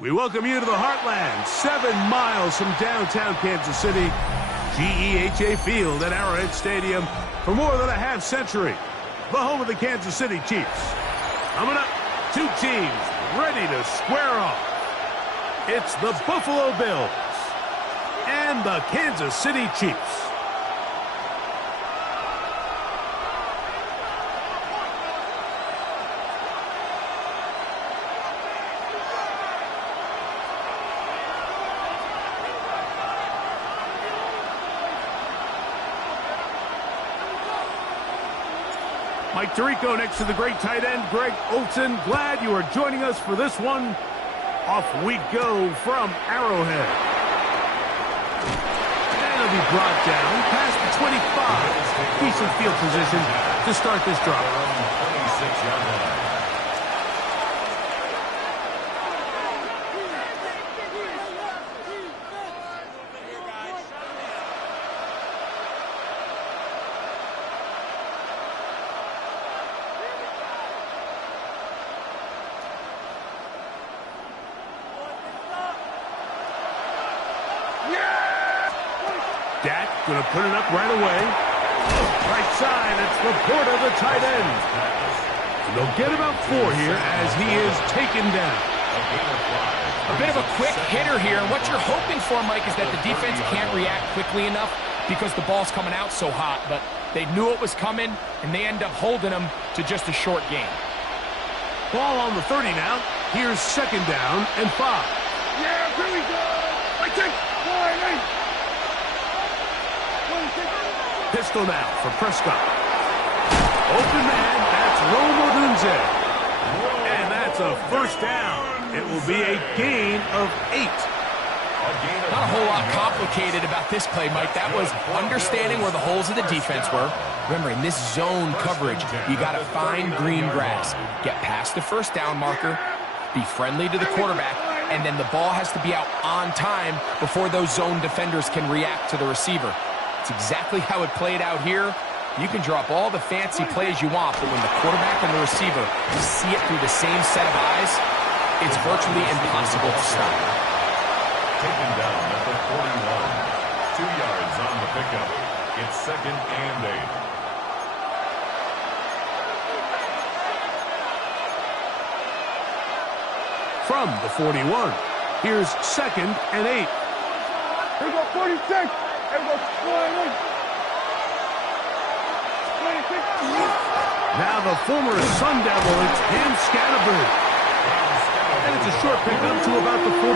We welcome you to the Heartland, 7 miles from downtown Kansas City. GEHA Field at Arrowhead Stadium for more than a half-century. The home of the Kansas City Chiefs. Coming up, 2 teams ready to square off. It's the Buffalo Bills and the Kansas City Chiefs. Mike Tirico next to the great tight end, Greg Olson. Glad you are joining us for this one. Off we go from Arrowhead. And it'll be brought down past the 25. Decent field position to start this drive. 26-yard line. Dak going to put it up right away. Right side, it's Laporta, the tight end. And they'll get about 4 here as he is taken down. A bit of a quick hitter here, and what you're hoping for, Mike, is that the defense can't react quickly enough because the ball's coming out so hot, but they knew it was coming, and they end up holding them to just a short game. Ball on the 30 now. Here's 2nd down and 5. Yeah, here we go. I take 4-8. Pistol now for Prescott. Open man, that's Rome Odunze. And that's a 1st down. It will be a gain of 8. Not a whole lot complicated about this play, Mike. That was understanding where the holes of the defense were. Remember, in this zone coverage, you got to find green grass. Get past the 1st down marker, be friendly to the quarterback, and then the ball has to be out on time before those zone defenders can react to the receiver. It's exactly how it played out here. You can drop all the fancy plays you want, but when the quarterback and the receiver see it through the same set of eyes, it's virtually impossible to stop. Taken down at the 41. 2 yards on the pickup. It's 2nd and 8. From the 41, here's 2nd and 8. Here we go, 46. Here we go, 4-8. Now the former Sun Devil, it's Cam Scatterberg. And it's a short pickup to about the 42.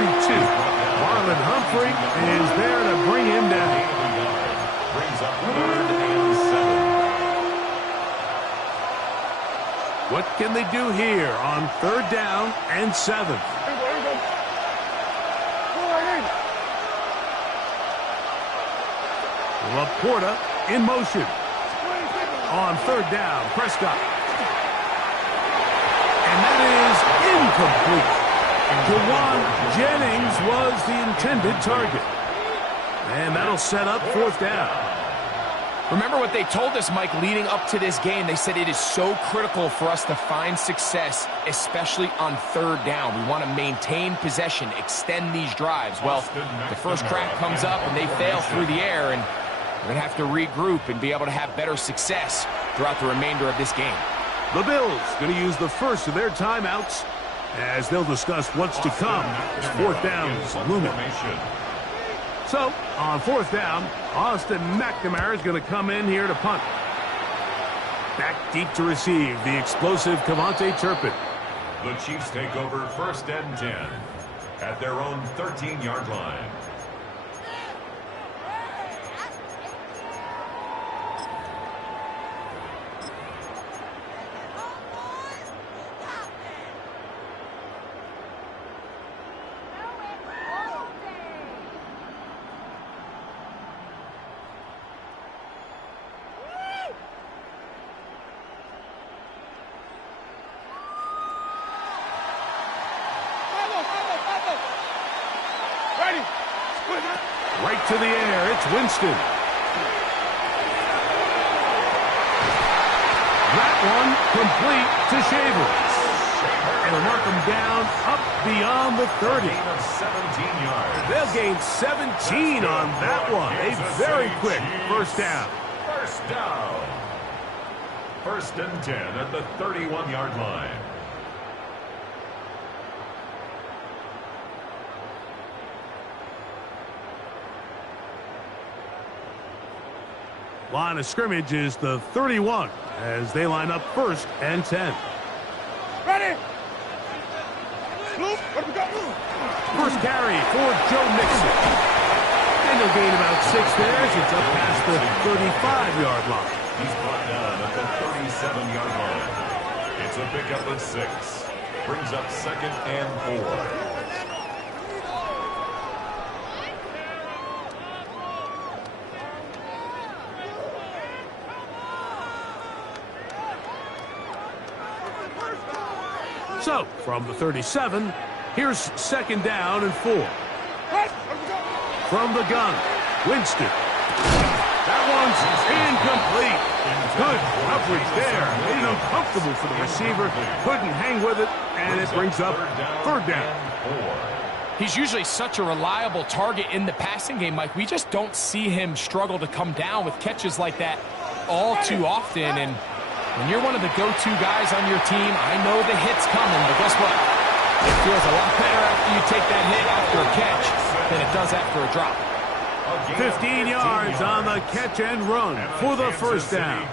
Marlon Humphrey is there to bring him down. Brings up 3rd and 7. What can they do here on 3rd down and 7? Here we go. 4-8. Laporta in motion. On 3rd down, Prescott. And that is incomplete. Jawan Jennings was the intended target. And that'll set up 4th down. Remember what they told us, Mike, leading up to this game. They said it is so critical for us to find success, especially on 3rd down. We want to maintain possession, extend these drives. Well, the first crack comes up and they fail through the air, and we're going to have to regroup and be able to have better success throughout the remainder of this game. The Bills going to use the first of their timeouts as they'll discuss what's to come as 4th down is looming. So, on 4th down, Austin McNamara is going to come in here to punt. Back deep to receive the explosive Cavante Turpin. The Chiefs take over 1st and 10. at their own 13-yard line. Right to the air, it's Winston. That one complete to Shavers. And they'll mark him down up beyond the 30. Of 17 yards. They'll gain 17 on that one. A very quick first down. First down. First and 10 at the 31-yard line. Line of scrimmage is the 31 as they line up first and 10. Ready. First carry for Joe Mixon. And they'll gain about 6 there as it's up past the 35-yard line. He's brought down at the 37-yard line. It's a pickup of 6. Brings up second and 4. So, from the 37, here's second down and 4. From the gun, Winston. That one's incomplete. Good coverage there. Made it uncomfortable for the receiver. Couldn't hang with it, and it brings up third down. He's usually such a reliable target in the passing game, Mike. We just don't see him struggle to come down with catches like that all too often. And when you're one of the go-to guys on your team, I know the hit's coming, but guess what? It feels a lot better after you take that hit after a catch than it does after a drop. 15 yards on the catch and run for the first down.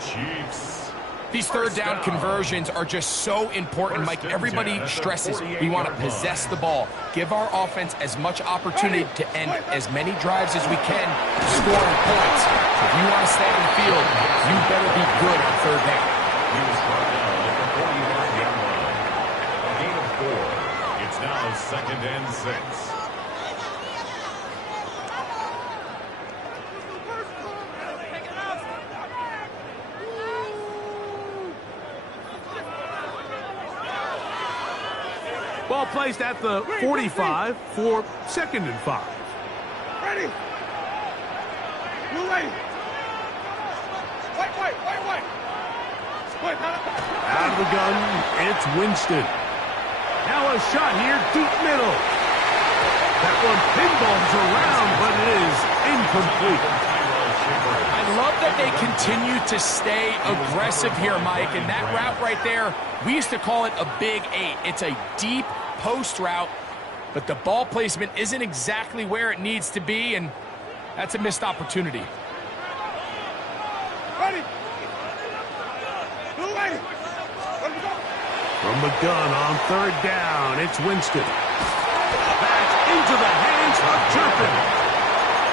These third down conversions are just so important, Mike. Everybody stresses we want to possess the ball, give our offense as much opportunity to end as many drives as we can, scoring points. So if you want to stay on the field, you better be good on third down. He was brought down at the 41-yard line. A gain of 4. It's now second and 6. Ball placed at the 45 for second and 5. Ready. Blue lane. White. Split, huh? Out of the gun, it's Winston. Now a shot here, deep middle. That one pinballs around, but it is incomplete. I love that they continue to stay aggressive here, Mike, and that route right there, we used to call it a big 8. It's a deep post route, but the ball placement isn't exactly where it needs to be, and that's a missed opportunity. Ready. Blue lane. From the gun on third down, it's Winston. Back into the hands of Turpin.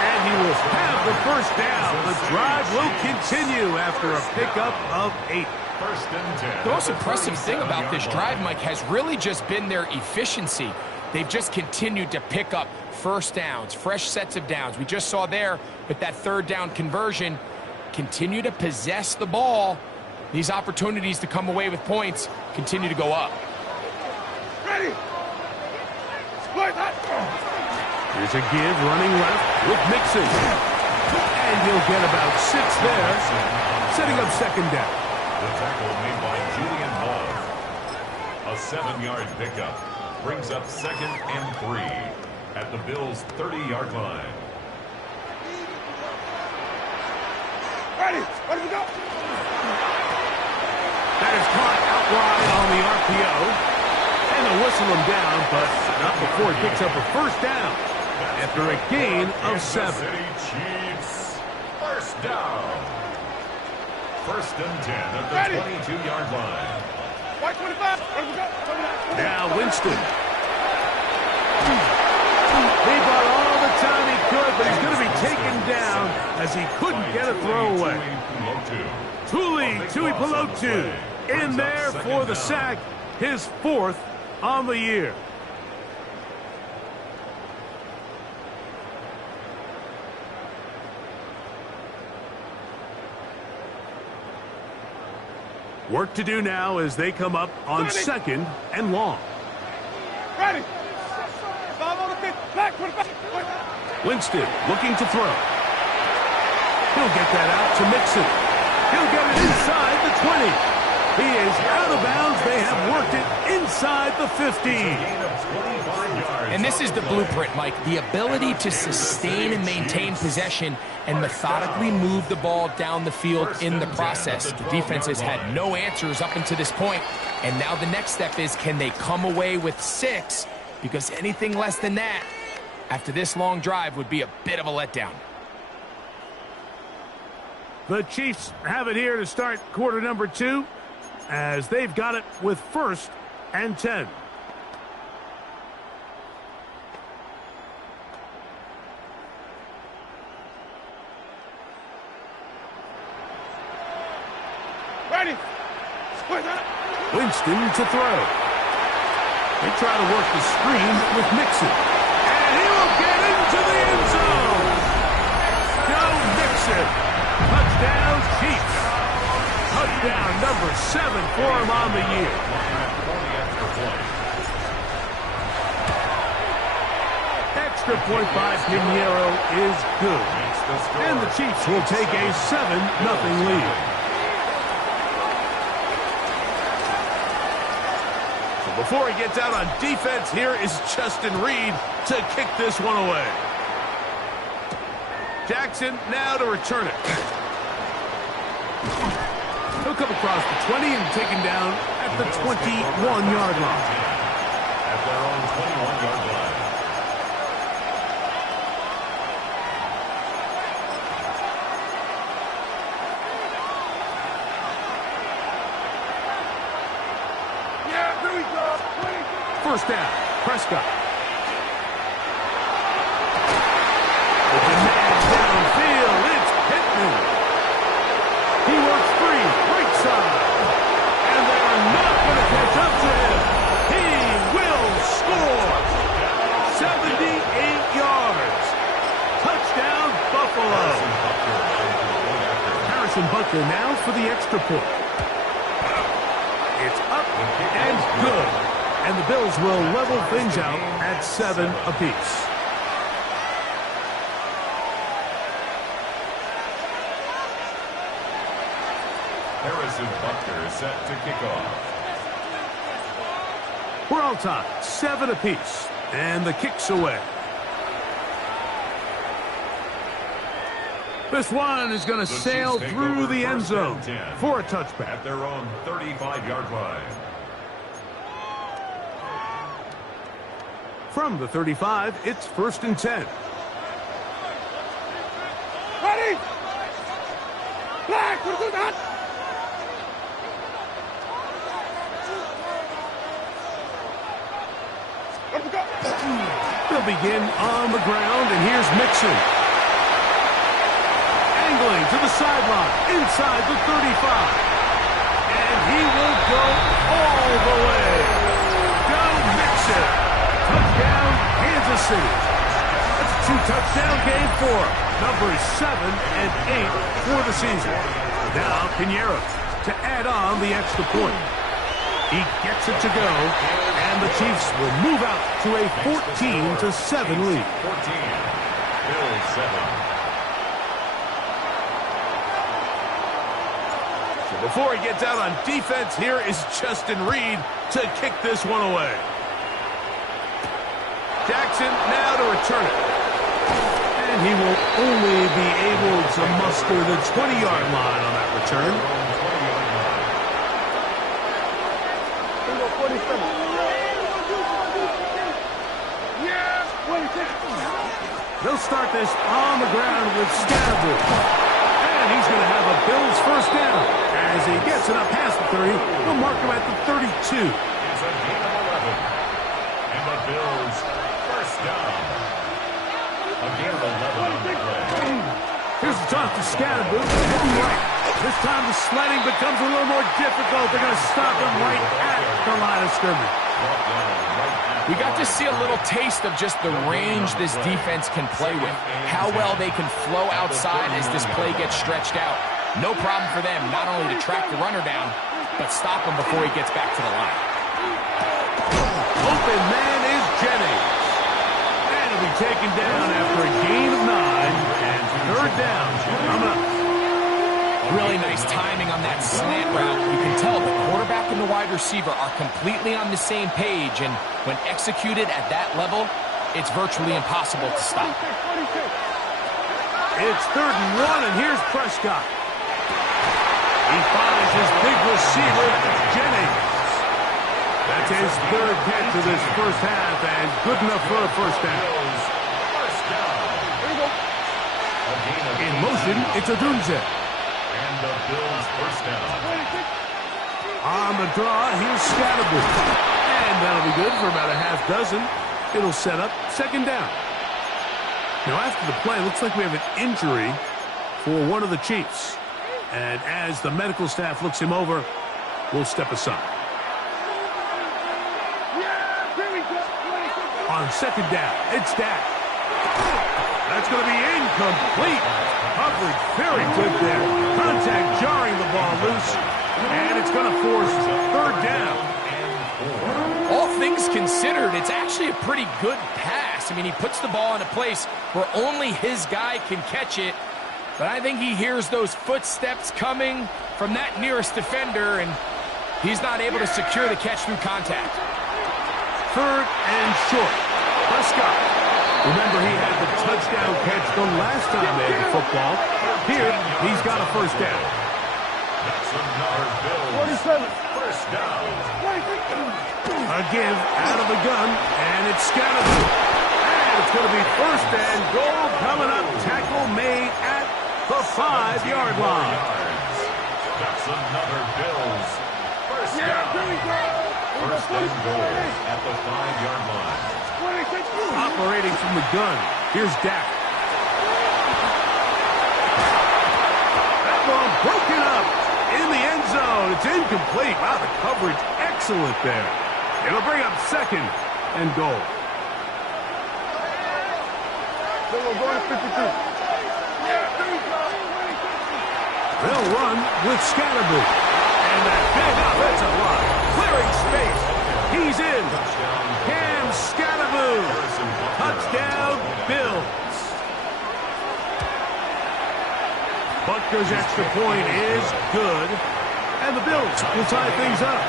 And he will have the first down. The drive will continue after a pickup of 8. First and 10. The most impressive thing about this drive, Mike, has really just been their efficiency. They've just continued to pick up first downs, fresh sets of downs. We just saw there with that third down conversion, continue to possess the ball. These opportunities to come away with points continue to go up. Ready. Split, Here's a give running left with Mixon. And he'll get about 6 there, setting up second down. The tackle made by Julian Love. A 7-yard pickup brings up second and 3 at the Bills' 30-yard line. Ready. Where do we go? That is caught out wide on the RPO. And they'll whistle him down, but not before he picks up a first down after a gain of 7. City Chiefs. First down. First and 10 at the 22-yard line. White 25. Where do we go? Now Winston. as he couldn't get a throwaway. Tuli Tuipulotu in there for the sack, his 4th on the year. Work to do now as they come up on 2nd and long. Ready. Winston looking to throw. He'll get that out to Mixon. He'll get it inside the 20. He is out of bounds. They have worked it inside the 15. And this is the blueprint, Mike. The ability to sustain and maintain possession and methodically move the ball down the field in the process. The defense has had no answers up until this point, and now the next step is, can they come away with 6? Because anything less than that, after this long drive, would be a bit of a letdown. The Chiefs have it here to start quarter number 2, as they've got it with 1st and 10. Ready. Winston to throw. They try to work the screen with Mixon. And he will get into the end zone. Go Mixon. Touchdown Chiefs. Touchdown number 7 for him on the year. Extra point by Pinheiro is good. And the Chiefs will take a 7-0 lead. Before he gets out on defense, here is Justin Reed to kick this one away. Jackson now to return it. He'll come across the 20 and taken down at the 21-yard line. At their own 21-yard line. First down, Prescott. With the man downfield, it's Pittman. He works free, right side. And they are not going to catch up to him. He will score. 78 yards. Touchdown, Buffalo. Harrison Butker now for the extra point. It's up and good. And the Bills will level things out at 7 apiece. Harrison Butker is set to kick off. We're all tied, 7 apiece, and the kick's away. This one is going to sail through the end zone for a touchback. At their own 35-yard line. From the 35, it's 1st and 10. Ready. Black, we're good, hot. They'll begin on the ground, and here's Mixon. Angling to the sideline, inside the 35. And he will go all the way. Go Mixon. Touchdown, Kansas City. That's a 2-touchdown game for him. Numbers 7 and 8 for the season. Now Pinheiro to add on the extra point. He gets it to go, and the Chiefs will move out to a 14-7 lead. 14. Bills 7. So before he gets out on defense, here is Justin Reed to kick this one away. Jackson now to return it. And he will only be able to muster the 20-yard line on that return. They'll start this on the ground with Scattergood. And he's going to have a Bills first down. As he gets it up past the 30, they'll mark him at the 32. It's a gain of 11. And the Bills first down. A gain of 11 on the play. Here's the off to Scatterboo. Right. This time the sledding becomes a little more difficult. They're going to stop him right at the line of scrimmage. We got to see a little taste of just the range this defense can play with. How well they can flow outside as this play gets stretched out. No problem for them not only to track the runner down, but stop him before he gets back to the line. Open man is Jennings. And he'll be taken down after a gain of 9 and third down. Coming up. Really nice timing on that slant route. You can tell the quarterback and the wide receiver are completely on the same page, and when executed at that level, it's virtually impossible to stop. It's 3rd and 1, and here's Prescott. He finds his big receiver, Jennings. That's his 3rd catch of this first half, and good enough for a first down. In motion, it's Odunze. And the Bills first down. On the draw, here's Scatterboo. And that'll be good for about a half dozen. It'll set up 2nd down. Now, after the play, looks like we have an injury for one of the Chiefs. And as the medical staff looks him over, we'll step aside. On 2nd down, it's Dak. That's going to be incomplete. Coverage very good there. Contact jarring the ball loose. And it's going to force 3rd down. All things considered, it's actually a pretty good pass. I mean, he puts the ball in a place where only his guy can catch it. But I think he hears those footsteps coming from that nearest defender, and he's not able to secure the catch through contact. 3rd and short. Prescott. Remember, he had the touchdown catch the last time they had the football. Here, he's got a first down. That's another Bills first down. A give out of the gun, and it's Scatterboo. And it's going to be 1st and goal coming up. Tackle made at the 5-yard line. That's another Bills first down. 1st and goal at the 5-yard line. Operating from the gun, here's Dak. That ball broken up in the end zone. It's incomplete. Wow, the coverage excellent there. It'll bring up 2nd and goal. They'll run with Scatterboo. And that big offensive line clearing space. He's in. Cam Scatterboo. Touchdown, Bills. Butker's extra point is good. And the Bills will tie things up.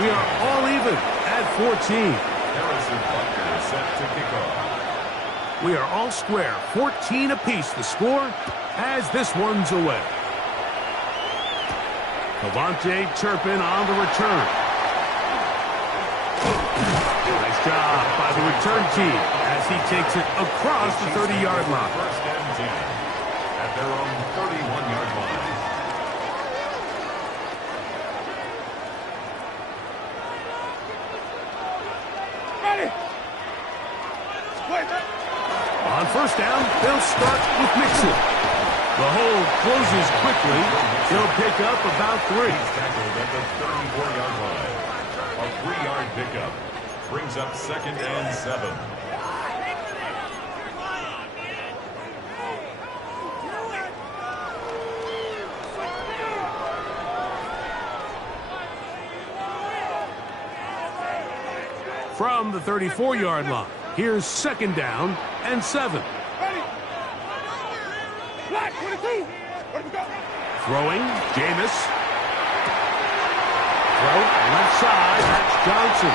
We are all even at 14. Harrison Butker is set to kick off. We are all square. 14 apiece the score as this one's away. Devontae Turpin on the return. Nice job by the return team as he takes it across the 30-yard line. 1st and 10 at their own 31-yard line. On 1st down, they'll start with Mixon. The hole closes quickly. He'll pick up about 3. He's tackled at the 34-yard line. A 3-yard pickup brings up 2nd and 7. From the 34-yard line, here's 2nd down and 7. Throwing, Jameis. Throw, left side, that's Johnson.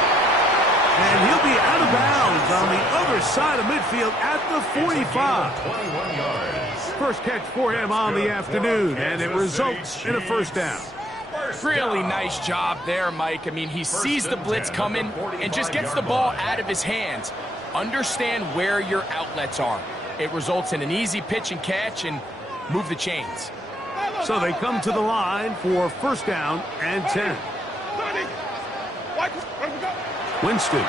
And he'll be out of bounds on the other side of midfield at the 45. 21 yards. First catch for him on the afternoon, and it results in a 1st down. Really nice job there, Mike. I mean, he sees the blitz coming and just gets the ball out of his hands. Understand where your outlets are. It results in an easy pitch and catch and move the chains. So they come to the line for 1st down and 10. Winston.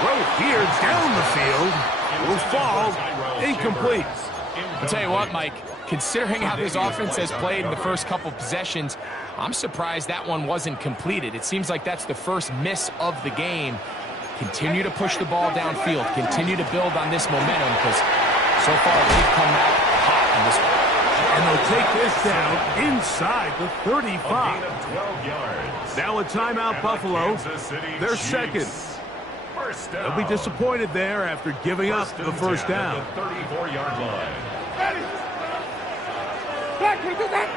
Throw here down the field. Will fall. Incomplete. I'll tell you what, Mike, considering how this offense has played in the first couple possessions, I'm surprised that one wasn't completed. It seems like that's the first miss of the game. Continue to push the ball downfield. Continue to build on this momentum because so far they've come out hot in this one. And they'll take this down inside the 35. A gain of 12 yards. Now a timeout, Buffalo. They're second. They'll be disappointed there after giving up the first down. At the 34-yard line. Ready. Black, can you do that?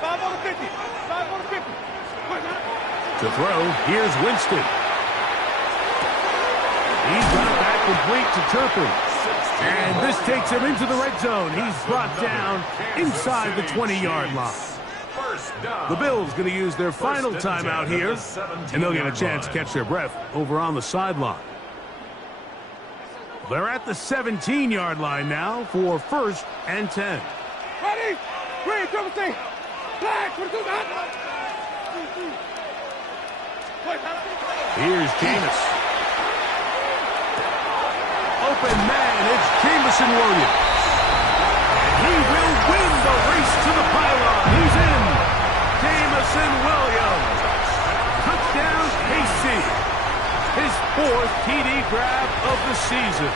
5 on the 50. 5 on the 50. To throw, here's Winston. He's got it back complete to Turpin. And this takes him into the red zone. He's brought down inside the 20-yard line. The Bills going to use their final timeout here, and they'll get a chance to catch their breath over on the sideline. They're at the 17-yard line now for 1st and 10. Ready. Green, double thing. Black, can you do that? Here's Jameis. Open man, it's Jameson Williams. And he will win the race to the pylon. He's in. Jameson Williams. Touchdown, KC. His 4th TD grab of the season.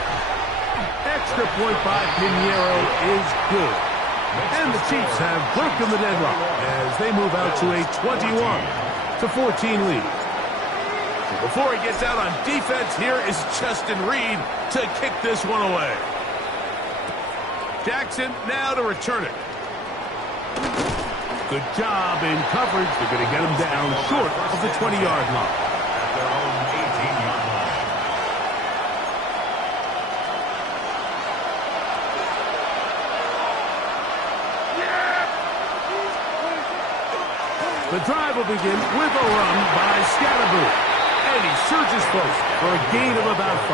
Extra point by Pinheiro is good. And the Chiefs have broken the deadlock as they move out to a 21-14 lead. Before he gets out on defense, here is Justin Reed to kick this one away. Jackson now to return it. Good job in coverage. They're going to get him down short of the 20-yard line. At their own 18-yard line. The drive will begin with a run by Scatterboo. And he surges forward for a gain of about 5.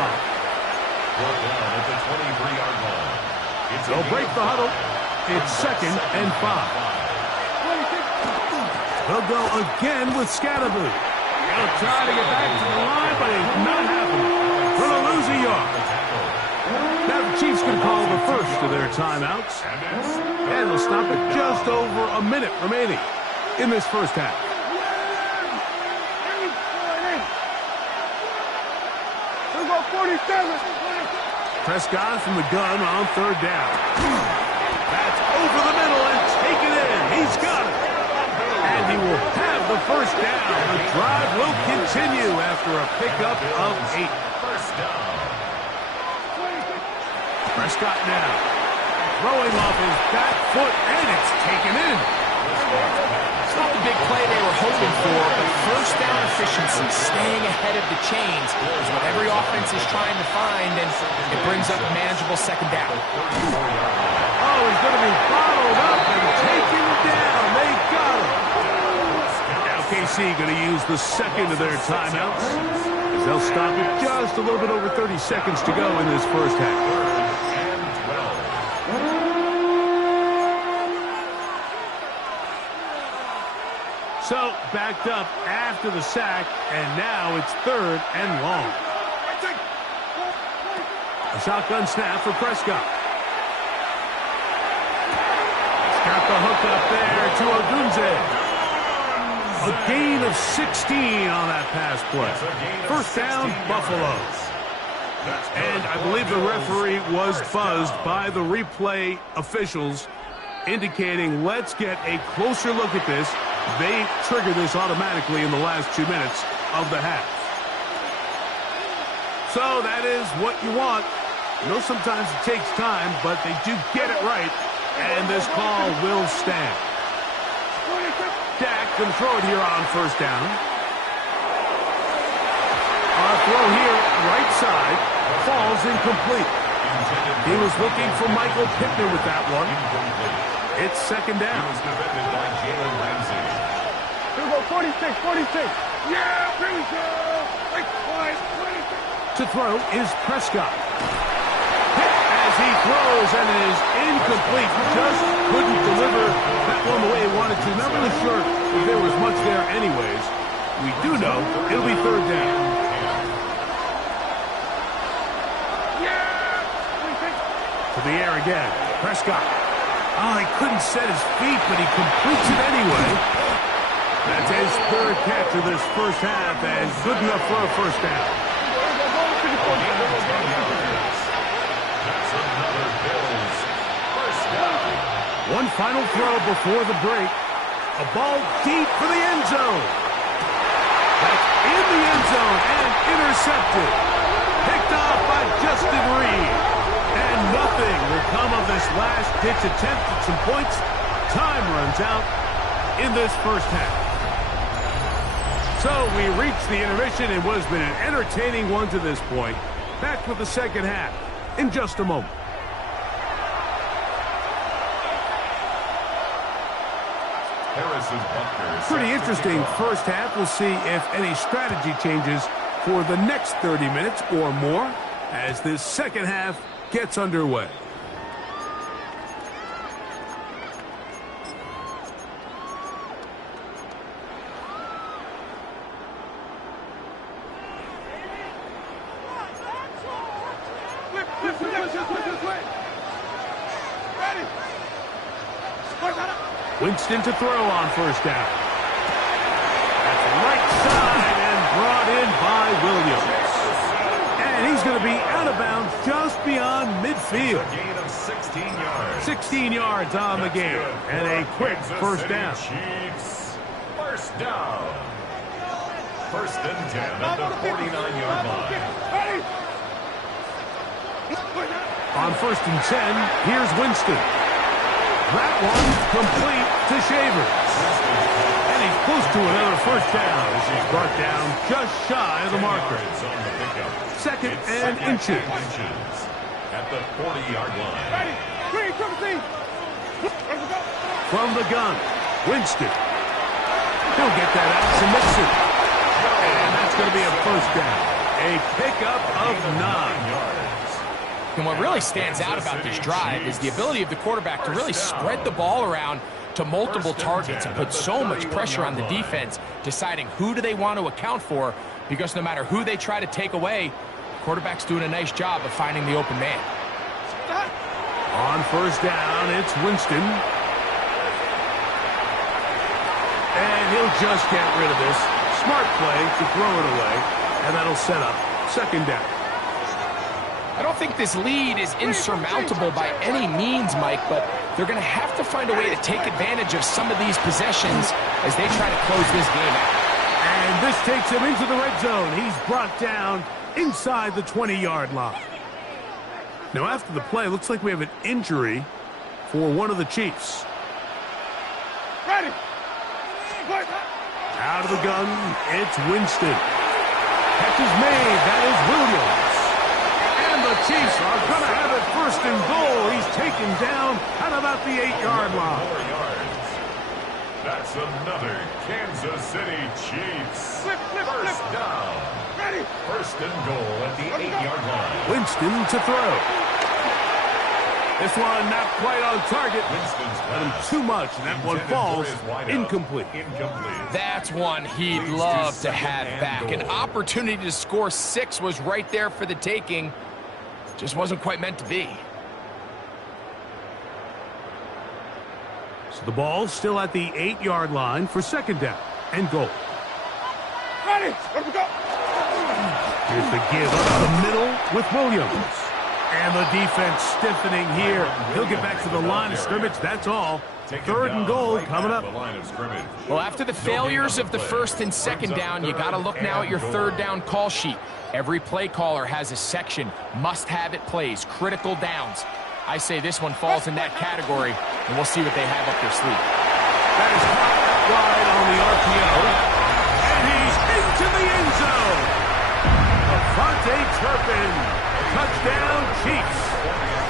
Brought down at the 23-yard line. They'll break the huddle. It's 2nd and 5. They'll go again with Scatterboo. He'll try to get back to the line, but it's not happening. Going to lose a yard. Now the Chiefs can call the first of their timeouts. And they'll stop at just over a minute remaining in this first half. We'll go 47. Prescott from the gun on 3rd down. That's over the middle and taken in. He's got it. And he will have the first down. The drive will continue after a pickup of 8. First down. Prescott now throwing off his back foot, and it's taken in. It's not the big play they were hoping for, but first down efficiency, staying ahead of the chains, is what every offense is trying to find, and it brings up a manageable 2nd down. Oh, he's going to be bottled up and taken down. They got him. Now KC going to use the 2nd of their timeouts, as they'll stop it just a little bit over 30 seconds to go in this first half. So, backed up after the sack, and now it's 3rd and long. A shotgun snap for Prescott. He's got the hook up there to Odunze. A gain of 16 on that pass play. First down, Buffalo. And I believe the referee was buzzed by the replay officials, indicating let's get a closer look at this. They trigger this automatically in the last 2 minutes of the half. So that is what you want. You know, sometimes it takes time, but they do get it right, and this call will stand. Dak can throw it here on first down. A throw here, right side, falls incomplete. He was looking for Michael Pittman with that one. It's 2nd down. He was defended by Jalen Ramsey. Here we go, 46, 46. Yeah, here we go. Like twice, 26. To throw is Prescott. Hit as he throws, and it is incomplete. Just couldn't deliver that one the way he wanted to. Not really sure if there was much there anyways. We do know it'll be 3rd down. the air again. Prescott. Oh, he couldn't set his feet, but he completes it anyway. That's his third catch of this first half, and good enough for a first down. That's another Bills first down. One final throw before the break. A ball deep for the end zone. That's in the end zone and intercepted. Picked off by Justin Reed. And nothing will come of this last-ditch attempt at some points. Time runs out in this first half. So we reached the intermission. It has been an entertaining one to this point. Back with the second half in just a moment. Pretty interesting first half. We'll see if any strategy changes for the next 30 minutes or more as this second half gets underway. Winston to throw on first down. That's right side and brought in by Williams. And he's going to be out of bounds just beyond midfield. A gain of 16 yards. 16 yards on the game. And a quick first down. Chiefs, first down. First and 10 at the 49-yard line. On first and 10, here's Winston. That one complete to Shavers. And he's close to another first down as he's brought down just shy of the marker. Second and inches. At the 40-yard line. From the gun, Winston. He'll get that out to Mixon. And that's going to be a first down. A pickup of 9 yards. And what really stands out about this drive is the ability of the quarterback to really spread the ball around to multiple targets and put so much pressure on the defense, deciding who do they want to account for, because no matter who they try to take away, the quarterback's doing a nice job of finding the open man. On first down, it's Winston. And he'll just get rid of this. Smart play to throw it away, and that'll set up second down. I don't think this lead is insurmountable by any means, Mike, but they're going to have to find a way to take advantage of some of these possessions as they try to close this game out. And this takes him into the red zone. He's brought down inside the 20-yard line. Now, after the play, looks like we have an injury for one of the Chiefs. Ready. Out of the gun, it's Winston. Catch is made. That is Williams. And the Chiefs are going to have it first and goal. He's taken down at about the 8-yard line. 4 yards. That's another Kansas City Chiefs. First down. Ready. First and goal at the 8-yard line. Winston to throw. This one not quite on target. Winston's Let him pass too much, and that one intended falls for his wideout. incomplete. That's one he'd love to have back. An opportunity to score 6 was right there for the taking. Just wasn't quite meant to be. So the ball's still at the 8-yard line for second down and goal. Ready. Let me go. Here's the give up the middle with Williams. And the defense stiffening here. He'll get back to the line of scrimmage. That's all. Third and goal coming up. Well, after the failures of the first and second down, you got to look now at your third down call sheet. Every play caller has a section, must-have-it plays, critical downs. I say this one falls in that category, and we'll see what they have up their sleeve. That is caught wide on the RPO. And he's into the end zone. Avante Turpin. Touchdown, Chiefs.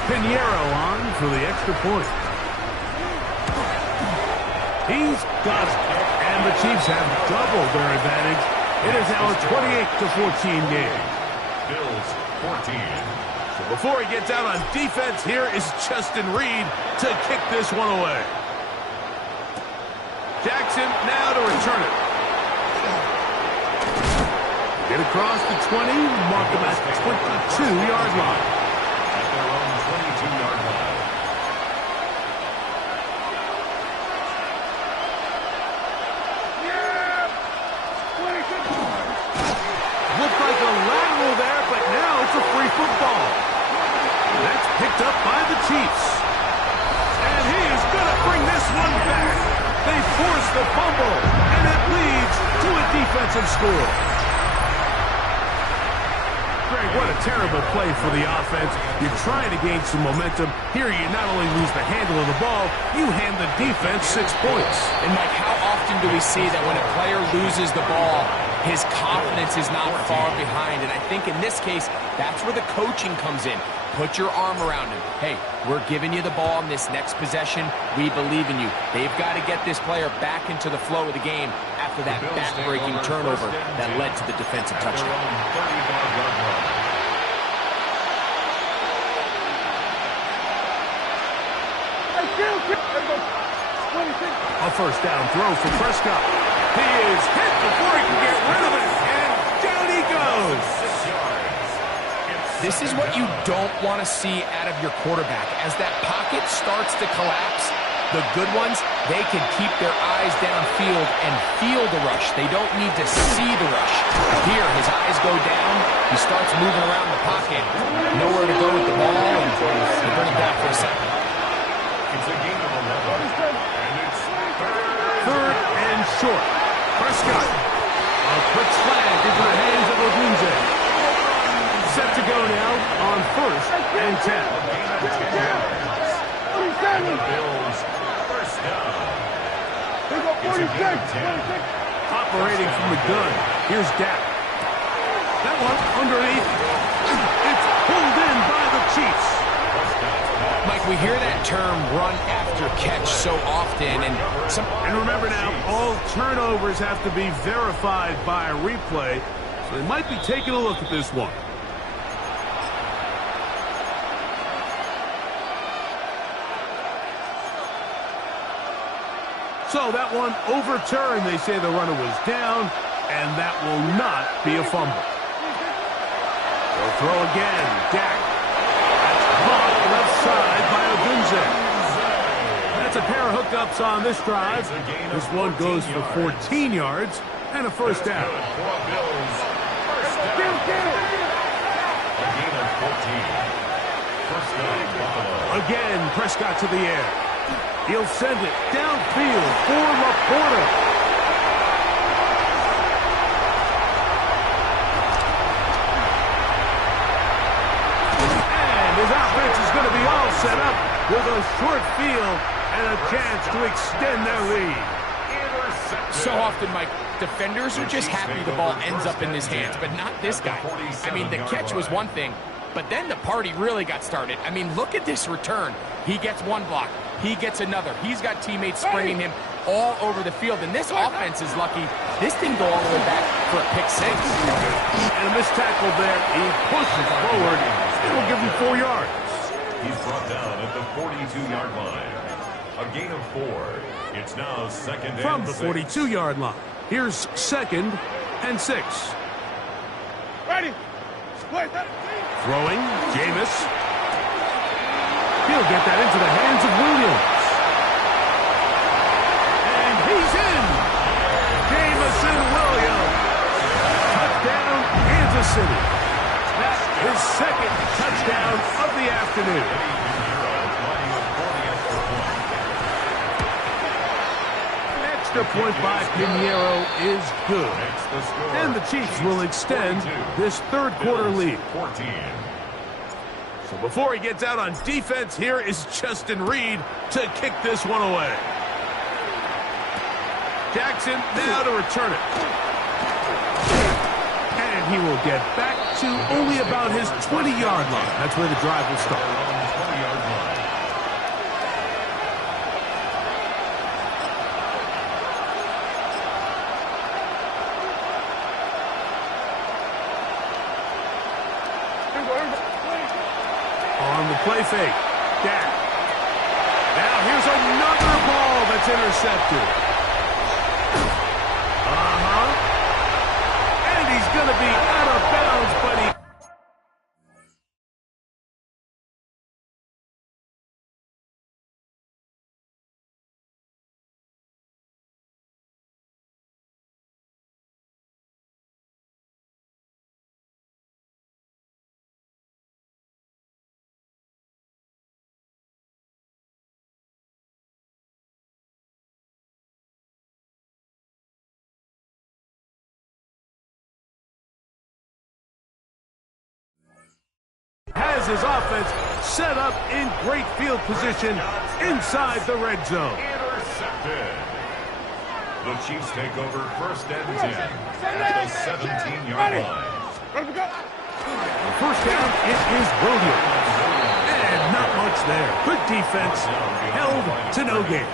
Pinheiro on for the extra point. He's got it. And the Chiefs have doubled their advantage. It is now a 28-14 game. Bills 14. So before he gets out on defense, here is Justin Reed to kick this one away. Jackson now to return it. Get across the 20, mark him at the 22-yard line. At their own 22-yard line. Looked like a lateral there, but now it's a free football. That's picked up by the Chiefs. And he is going to bring this one back. They force the fumble, and it leads to a defensive score. Greg, what a terrible play for the offense. You're trying to gain some momentum. Here you not only lose the handle of the ball, you hand the defense 6 points. And Mike, how often do we see that when a player loses the ball, his confidence is not far behind? And I think in this case, that's where the coaching comes in. Put your arm around him. Hey, we're giving you the ball in this next possession. We believe in you. They've got to get this player back into the flow of the game after that back-breaking turnover that led to the defensive touchdown. A first down throw for Prescott. He is hit before he can get rid of it, and down he goes. This is what you don't want to see out of your quarterback. As that pocket starts to collapse, the good ones, they can keep their eyes downfield and feel the rush. They don't need to see the rush. Here, his eyes go down. He starts moving around the pocket. Nowhere to go with the ball, and they bring it back for a second. It's a game of 11, and it's Third and short. Prescott. A quick slant into the hands of Odunze. Set to go now on first and 10. and the Bills first down. It's a game of 10. Operating from the gun. Here's Dak. That one underneath. It's pulled in by the Chiefs. Mike, we hear that term run after catch so often, And remember now, all turnovers have to be verified by a replay, so they might be taking a look at this one. So that one overturned. They say the runner was down, and that will not be a fumble. They'll throw again. Dak. That's caught left side by Odunze. That's a pair of hookups on this drive. This one goes for 14 yards and a first down. Again, Prescott to the air. He'll send it downfield for Laporta. And his offense is going to be all set up with a short field and a chance to extend their lead. so often, Mike, defenders are just happy the ball ends up in his hands, but not this guy. I mean, the catch was one thing, but then the party really got started. I mean, look at this return. He gets one block. He gets another. He's got teammates springing him all over the field, and this offense is lucky. This didn't go all the way back for a pick six. And a missed tackle there. He pushes forward. It'll give him 4 yards. He's brought down at the 42-yard line. A gain of 4. It's now second and 6. From the 42-yard line. Here's second and 6. Ready. Split that. Throwing, Jameis. He'll get that into the hands of Williams. And he's in. Jameson Williams. Touchdown, Kansas City. That's his second touchdown of the afternoon. An extra point by Pinheiro is good. And the Chiefs will extend this third quarter lead. 14. So before he gets out on defense, here is Justin Reed to kick this one away. Jackson now to return it. And he will get back to only about his 20-yard line. That's where the drive will start. On the play fake. Dak. Now here's another ball that's intercepted. And he's going to be out of bounds, but he has his offense set up in great field position inside the red zone. Intercepted. The Chiefs take over 1st and 10 at the 17-yard line. First down, it is Williams. And not much there. Good defense, held to no gain.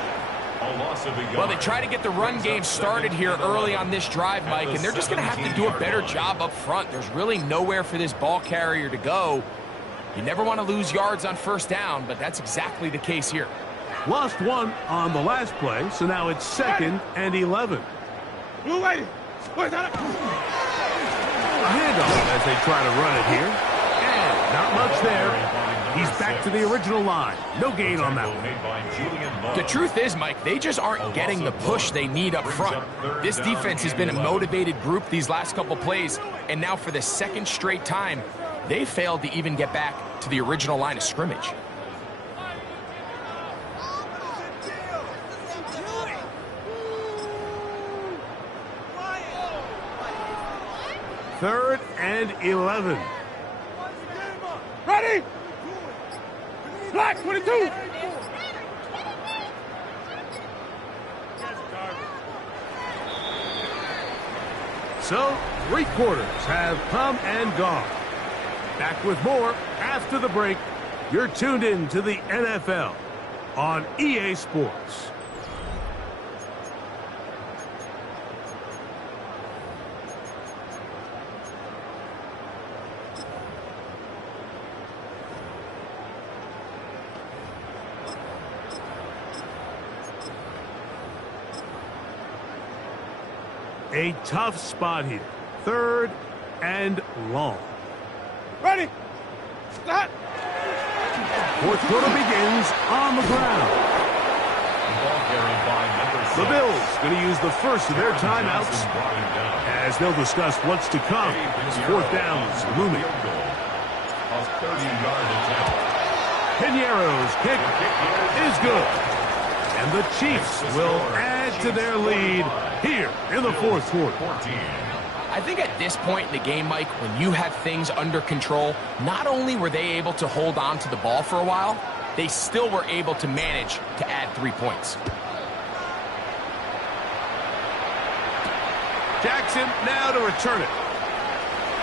Well, they try to get the run game started here early on this drive, Mike, and they're just going to have to do a better job up front. There's really nowhere for this ball carrier to go. You never want to lose yards on 1st down, but that's exactly the case here. Lost one on the last play, so now it's 2nd and 11. A handoff as they try to run it here. And not much there. He's back to the original line. No gain on that one. The truth is, Mike, they just aren't getting the push they need up front. This defense has been a motivated group these last couple plays, and now for the 2nd straight time, they failed to even get back to the original line of scrimmage. Third and 11. Ready? Black 22. So, 3 quarters have come and gone. Back with more after the break. You're tuned in to the NFL on EA Sports. A tough spot here. 3rd and long. Ready? Start. 4th quarter begins on the ground. The Bills going to use the first of their timeouts as they'll discuss what's to come. This 4th down is looming. Piñeiro's kick is good. And the Chiefs will add to their lead here in the 4th quarter. I think at this point in the game, Mike, when you have things under control, not only were they able to hold on to the ball for a while, they still were able to manage to add 3 points. Jackson now to return it.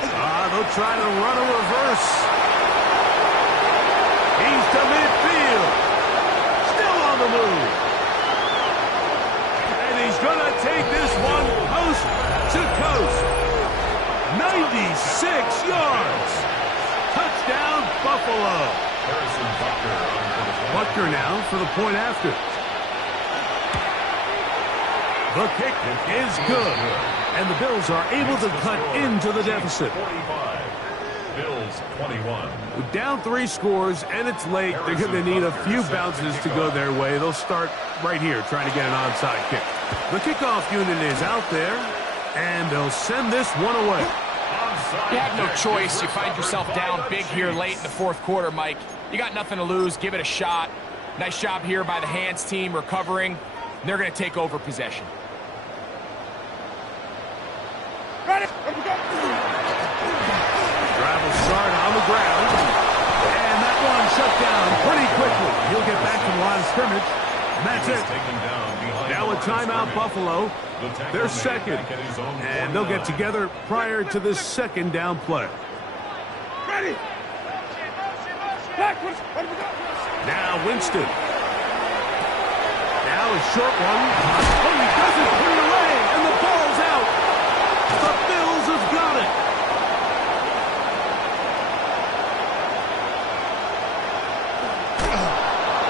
They'll try to run a reverse. He's to midfield. Still on the move. He's going to take this one coast to coast. 96 yards. Touchdown, Buffalo. Butker now for the point after. The kick is good. And the Bills are able to cut into the deficit. Bills 21. Down 3 scores, and it's late. They're going to need a few bounces to go their way. They'll start right here trying to get an onside kick. The kickoff unit is out there, and they'll send this one away. You have no choice. You find yourself down big here late in the 4th quarter, Mike. You got nothing to lose. Give it a shot. Nice job here by the hands team recovering. They're going to take over possession. Ready? Travel start on the ground. And that one shut down pretty quickly. He'll get back to the line of scrimmage. And that's it. Now a timeout, Buffalo. They're 2nd. And they'll get together prior to this 2nd down play. Ready? Now Winston. Now a short one. Oh, he doesn't put it away. And the ball's out. The Bills have got it.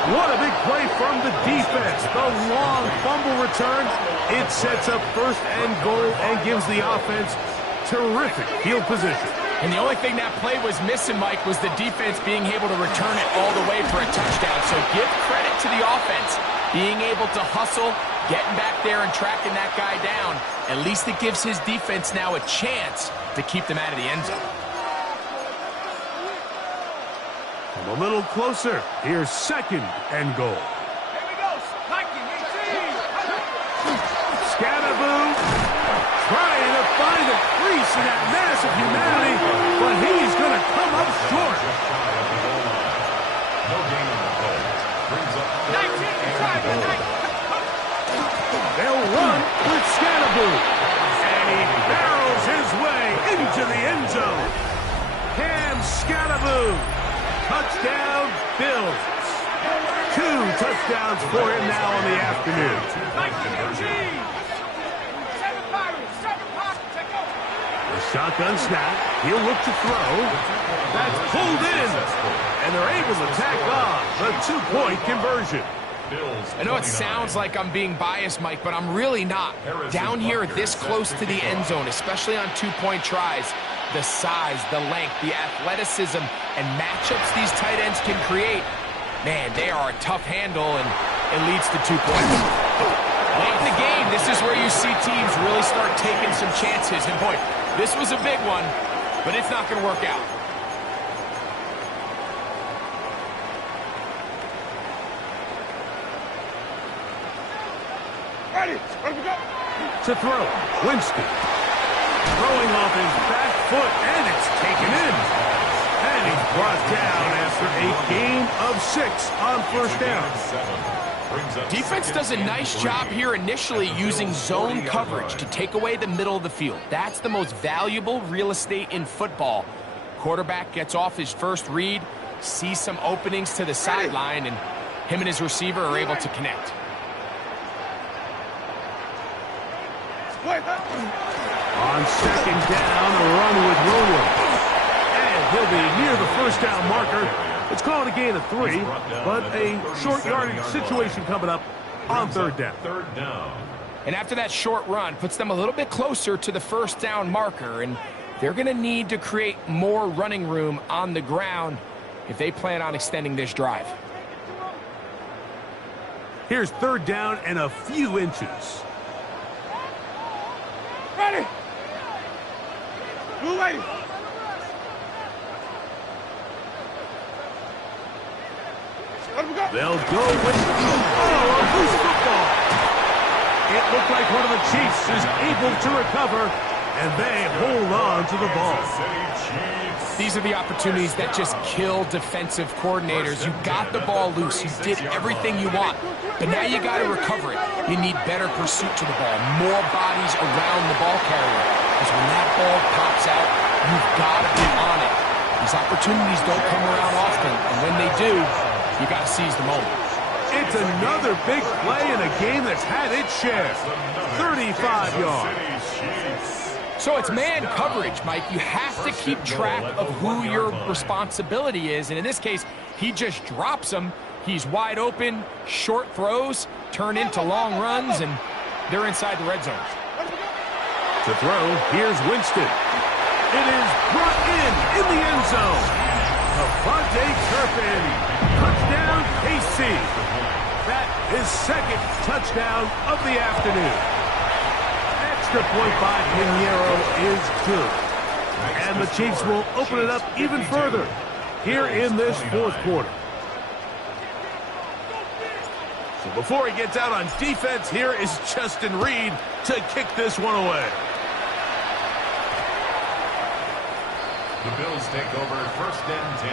What a big play from the defense. The long fumble return. It sets up 1st and goal and gives the offense terrific field position. And the only thing that play was missing, Mike, was the defense being able to return it all the way for a touchdown. So give credit to the offense. Being able to hustle, getting back there and tracking that guy down. At least it gives his defense now a chance to keep them out of the end zone. Come a little closer. Here's 2nd and goal. Here we go. Scatterboo trying to find a crease in that mass of humanity, but he's going to come up short. No gain on the play. Brings up 3rd and 4. They'll run with Scannaboo. And he barrels his way into the end zone. Cam Scannaboo. Touchdown, Bills. 2 touchdowns for him now in the afternoon. The shotgun snap. He'll look to throw. That's pulled in. And they're able to tack on the 2-point conversion. I know it sounds like I'm being biased, Mike, but I'm really not. Down here this close to the end zone, especially on 2-point tries, the size, the length, the athleticism, and matchups these tight ends can create, man, they are a tough handle, and it leads to 2 points. Late in the game, this is where you see teams really start taking some chances. And boy, this was a big one, but it's not going to work out. To throw, Winston. Throwing off his back foot, and it's taken in. And he's brought down after a gain of 6 on 1st down. Defense does a nice job here initially using zone coverage to take away the middle of the field. That's the most valuable real estate in football. Quarterback gets off his first read, sees some openings to the sideline, and him and his receiver are able to connect. On 2nd down, a run with Williams. And he'll be near the 1st down marker. It's called a gain of 3, but a short yardage situation coming up on 3rd down. And after that short run, puts them a little bit closer to the 1st down marker, and they're going to need to create more running room on the ground if they plan on extending this drive. Here's 3rd down and a few inches. Ready. Blue lady. They'll go with a loose football. It looked like one of the Chiefs is able to recover, and they hold on to the ball. These are the opportunities that just kill defensive coordinators. You got the ball loose. You did everything you want. But now you got to recover it. You need better pursuit to the ball, more bodies around the ball carrier. Because when that ball pops out, you've got to be on it. These opportunities don't come around often, and when they do, you got to seize the moment. It's another big play in a game that's had its share. 35 yards. So it's man coverage, Mike. You have to keep track of who your responsibility is. And in this case, he just drops him. He's wide open. Short throws turn into long runs, and they're inside the red zone. To throw, here's Winston. It is brought in the end zone. Devontae Turpin. Touchdown, KC. That is 2nd touchdown of the afternoon. Extra point by Pinheiro is good. And the Chiefs will open it up even further here in this 4th quarter. So before he gets out on defense, here is Justin Reed to kick this one away. The Bills take over 1st and 10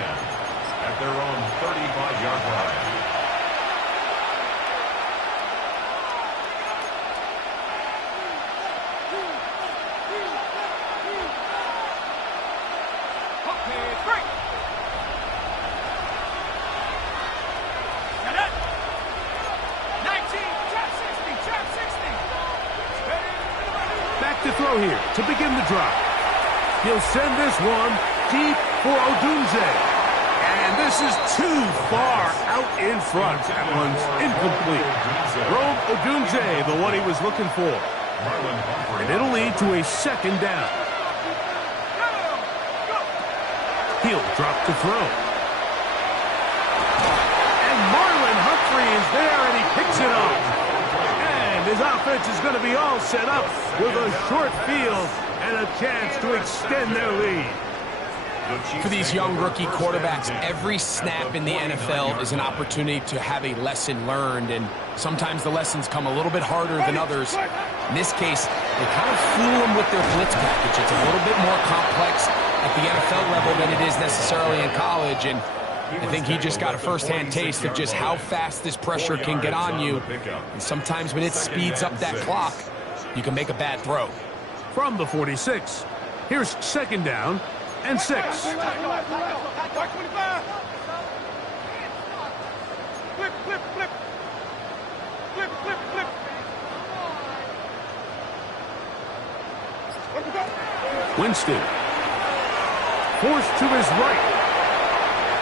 at their own 35-yard line. To throw here to begin the drive. He'll send this one deep for Odunze. And this is too far out in front. That one's incomplete. Rome Odunze, the one he was looking for. And it'll lead to a 2nd down. He'll drop to throw. And Marlon Humphrey is there, and he picks it up. His offense is going to be all set up with a short field and a chance to extend their lead. For these young rookie quarterbacks, every snap in the NFL is an opportunity to have a lesson learned, and sometimes the lessons come a little bit harder than others. In this case, they kind of fool them with their blitz package. It's a little bit more complex at the NFL level than it is necessarily in college, and I think he just got a first-hand taste of just how fast this pressure can get on you. And sometimes when it speeds up that clock, you can make a bad throw. From the 46, here's 2nd down and 6. Flip, flip, flip. Flip, flip, flip. Winston. Forced to his right.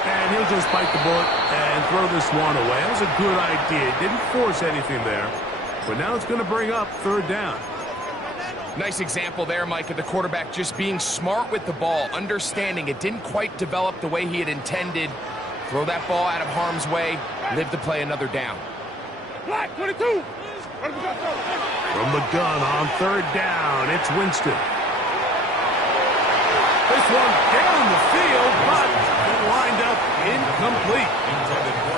And he'll just bite the bullet and throw this one away. That was a good idea. Didn't force anything there. But now it's going to bring up 3rd down. Nice example there, Mike, of the quarterback just being smart with the ball, understanding it didn't quite develop the way he had intended. Throw that ball out of harm's way, live to play another down. Black 22. From the gun on 3rd down, it's Winston. This one down the field, but it lined up incomplete.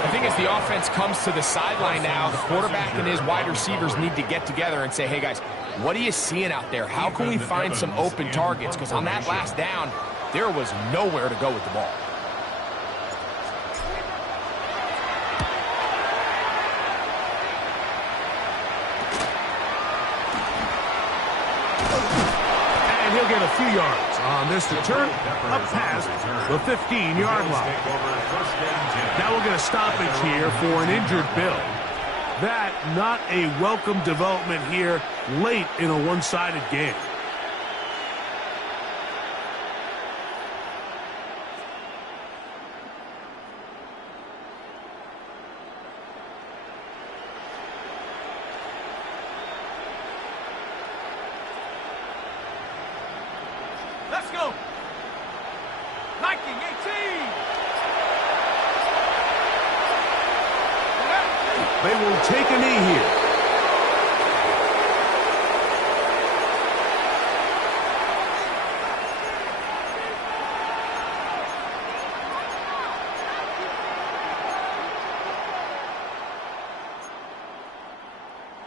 I think as the offense comes to the sideline now, the quarterback and his wide receivers need to get together and say, hey guys, what are you seeing out there? How can we find some open targets? Because on that last down, there was nowhere to go with the ball. And he'll get a few yards on this return up past the 15-yard line. Now we'll get a stoppage here for an injured Bill. That not a welcome development here late in a one-sided game. Let's go. Liking 18. They will take a knee here.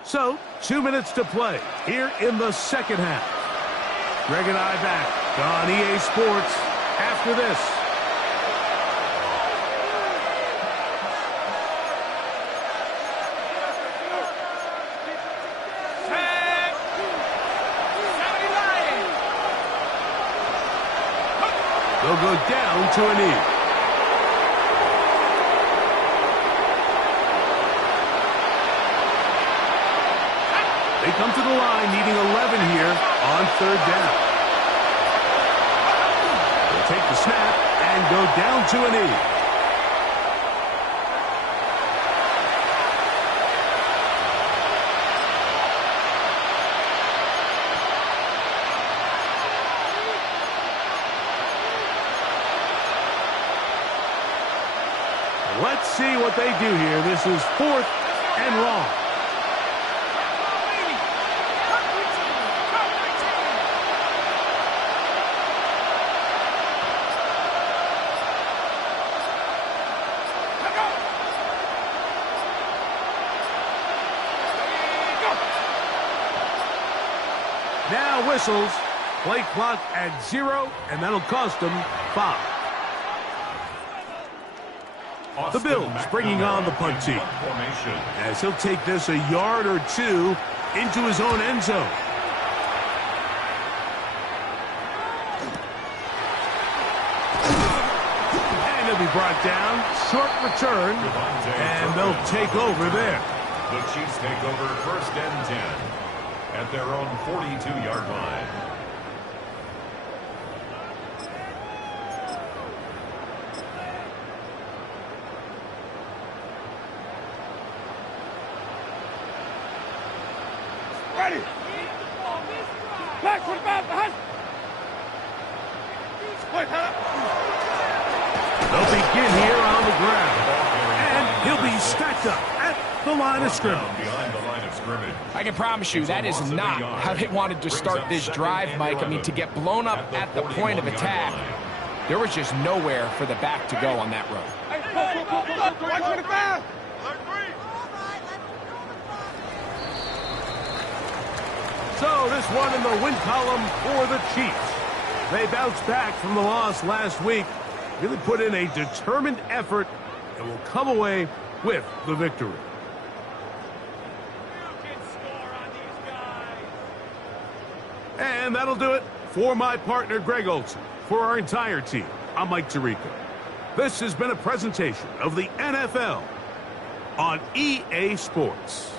So, 2 minutes to play here in the 2nd half. Greg and I back on EA Sports after this. They'll go down to a knee. They come to the line needing 11 here on 3rd down. They'll take the snap and go down to a knee. Let's see what they do here. This is 4th and long. Now whistles. Play clock at 0, and that'll cost them 5. The Bills bringing on the punt team as he'll take this a yard or 2 into his own end zone. And he'll be brought down. Short return, and they'll take over there. The Chiefs take over 1st and 10 at their own 42-yard line. Ready. Black 25 behind. They'll begin here on the ground. And he'll be stacked up at the line of scrimmage. Behind the line of scrimmage. I can promise you that is not how they wanted to start this drive, Mike. I mean, to get blown up at the point of attack, there was just nowhere for the back to go on that run. Black 25. So this one in the win column for the Chiefs. They bounced back from the loss last week really put in a determined effort and will come away with the victory. And that'll do it for my partner, Greg Olson. For our entire team, I'm Mike Tirico. This has been a presentation of the NFL on EA Sports.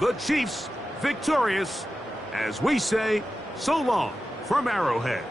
The Chiefs victorious, as we say, so long from Arrowhead.